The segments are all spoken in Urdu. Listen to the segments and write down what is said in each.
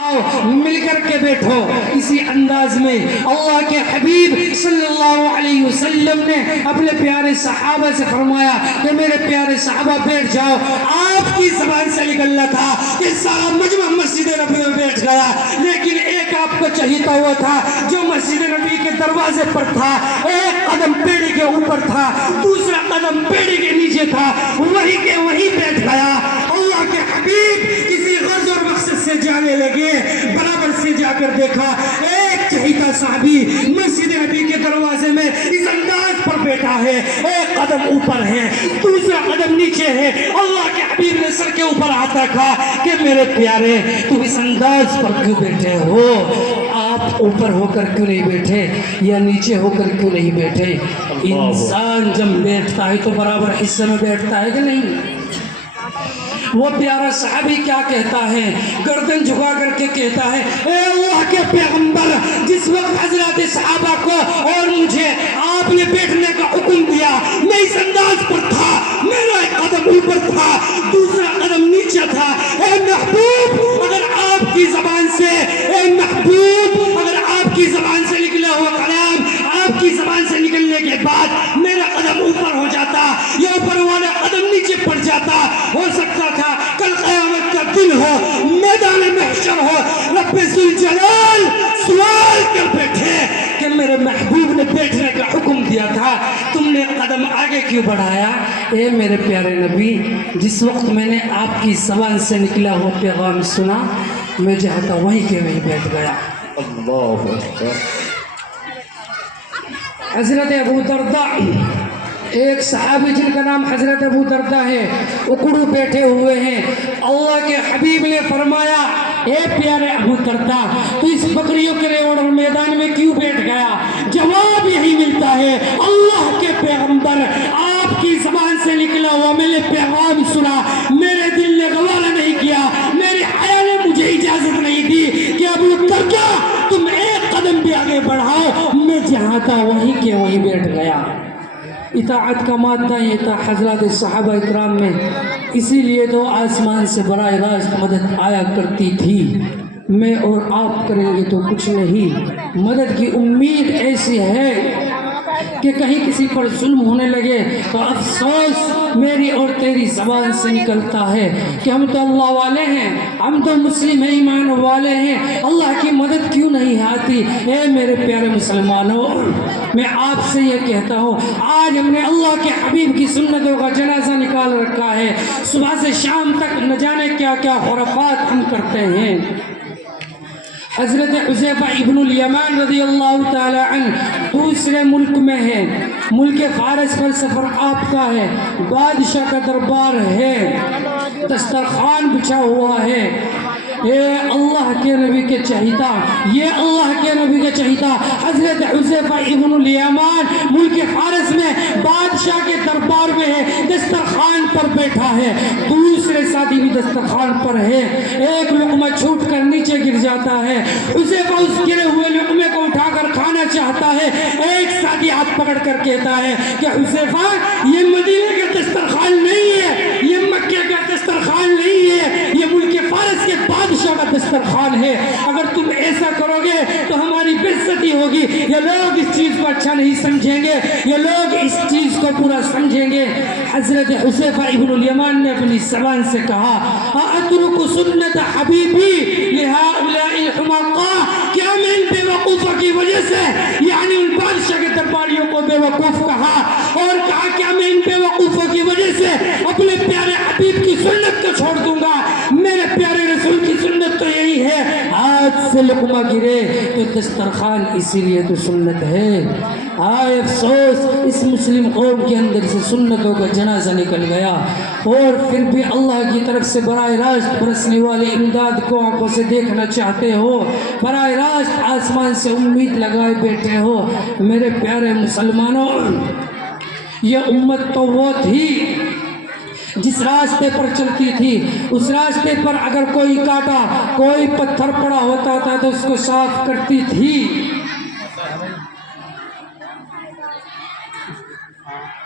مل کر کے بیٹھو. اسی انداز میں اللہ کے حبیب صلی اللہ علیہ وسلم نے اپنے پیارے صحابہ سے فرمایا کہ میرے پیارے صحابہ بیٹھ جاؤ. آپ کی زبان سے نکلنا تھا کہ سارا مجمع مسجد نبی میں بیٹھ گیا، لیکن ایک آپ کو چہیتا ہوا تھا جو مسجد نبی کے دروازے پر تھا. ایک قدم پیڑھی کے اوپر تھا، دوسرا قدم پیڑھی کے نیچے تھا، وہی کے وہی بیٹھ گیا. اللہ کے حبیب کسی غرض اور مقصد سے جانے لگے، برابر سے جا کر دیکھا ایک چہیتا صحابی مسجد نبی کے دروازے میں اس انداز پر بیٹھا ہے، ایک قدم اوپر ہے، دوسرا قدم نیچے ہے. اللہ کے حبیب نے سر کے اوپر ہاتھ رکھا کہ میرے پیارے تم اس انداز پر کیوں بیٹھے ہو؟ آپ اوپر ہو کر کیوں نہیں بیٹھے یا نیچے ہو کر کیوں نہیں بیٹھے؟ انسان جب بیٹھتا ہے تو برابر حصے میں بیٹھتا ہے کہ نہیں؟ وہ پیارا صحابی کیا کہتا ہے؟ گردن جھکا کر کے کہتا ہے اے اللہ کے پیغمبر، جس وقت حضرات صحابہ کو اور مجھے آپ نے بیٹھنے کا حکم دیا، میں اس انداز پر تھا، میرا ایک قدم اوپر تھا، دوسرا قدم نیچے تھا. اے محبوب، اگر آپ کی زبان سے، اے محبوب، اگر آپ کی زبان سے نکلا ہوا کلام آپ کی زبان سے نکلنے کے بعد میرا قدم اوپر ہو جاتا یا اوپر والا قدم نیچے پڑ جاتا، ہو سکتا تھا کل قیامت کا دن ہو، میدان محشر ہو، رب ذوالجلال سوال کر بیٹھے کہ میرے محبوب نے بیٹھنے کا حکم دیا تھا، تم نے قدم آگے کیوں بڑھایا؟ اے میرے پیارے نبی، جس وقت میں نے آپ کی زبان سے نکلا ہوا پیغام سنا، میں جہاں تھا وہیں کے وہیں بیٹھ گیا. اللہ اکبر. حضرت ابو دردہ، ایک صحابی جن کا نام حضرت ابو دردہ ہے، اکڑو بیٹھے ہوئے ہیں. اللہ کے حبیب نے فرمایا اے پیارے ابو دردہ، تو اس بکریوں کے ریوڑ میدان میں کیوں بیٹھ گیا؟ جواب یہی ملتا ہے اللہ کے پیغمبر، آپ کی زبان سے نکلا ہوا میں نے پیغام سنا، میرے دل نے گوارا نہیں کیا، میری حیا نے مجھے اجازت نہیں دی کہ ابو دردہ تم ایک قدم بھی آگے بڑھاؤ. میں جہاں تھا وہیں کے وہیں بیٹھ گیا. اطاعت کا مادہ یہ تھا حضرات صحابہ اکرام میں، اسی لیے تو آسمان سے براہ راست مدد آیا کرتی تھی. میں اور آپ کریں گے تو کچھ نہیں. مدد کی امید ایسی ہے کہ کہیں کسی پر ظلم ہونے لگے تو افسوس میری اور تیری زبان سے نکلتا ہے کہ ہم تو اللہ والے ہیں، ہم تو مسلم ہیں، ایمان والے ہیں، اللہ کی مدد کیوں نہیں آتی؟ اے میرے پیارے مسلمانوں، میں آپ سے یہ کہتا ہوں، آج ہم نے اللہ کے حبیب کی سنتوں کا جنازہ نکال رکھا ہے، صبح سے شام تک نہ جانے کیا کیا خرافات ہم کرتے ہیں. حضرت حذیفہ ابن الیمان رضی اللہ تعالی عنہ دوسرے ملک میں ہے، ملک فارس پر سفر آپ کا ہے، بادشاہ کا دربار ہے، دسترخوان بچھا ہوا ہے. اے اللہ کے نبی کے چہیتا، یہ اللہ کے نبی کے چہیتا حضرت حذیفہ ابن الیمان ملک فارس میں بادشاہ کے دربار میں ہے، دسترخوان پر بیٹھا ہے، دوسرے ساتھی بھی دسترخوان پر ہے. ایک لقمہ چھوٹ کر نیچے گر جاتا ہے، حذیفہ اس گرے ہوئے لقمے کو اٹھا کر کھانا چاہتا ہے. ایک ساتھی ہاتھ پکڑ کر کہتا ہے کہ حذیفہ یہ مدینے کا دسترخوان نہیں ہے، یہ مکے کا دسترخوان نہیں ہے، یہ ملک فارس کے بادشاہ کا دسترخوان ہے. اگر تم ایسا کرو گے تو ہماری بے عزتی ہوگی، یہ لوگ اس چیز کو اچھا نہیں سمجھیں گے، یہ لوگ اس چیز کو برا سمجھیں گے. حضرت حذیفہ ابن الیمان نے اپنی زبان سے کہا اترک سنت حبیبی لہؤلاء الحمقاء، کیا میں ان بے وقوفوں کی وجہ سے، یعنی ان بادشاہ کے درباریوں کو بے وقوف کہا، اور کہا کیا میں ان بے وقوفوں کی وجہ سے اپنے پیارے حبیب کی سنت کو چھوڑ دوں گا؟ میرے پیارے رسول کی سنت تو یہی ہے، ہاتھ سے لقمہ گرے تو دسترخوان، اسی لیے تو سنت ہے. آئے افسوس اس مسلم قوم کے اندر سے سنتوں کا جنازہ نکل گیا، اور پھر بھی اللہ کی طرف سے براہ راست برسنے والی امداد کو آنکھوں سے دیکھنا چاہتے ہو، براہ راست آسمان سے امید لگائے بیٹھے ہو. میرے پیارے مسلمانوں، یہ امت تو وہ تھی جس راستے پر چلتی تھی، اس راستے پر اگر کوئی کانٹا، کوئی پتھر پڑا ہوتا تھا تو اس کو صاف کرتی تھی.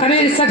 63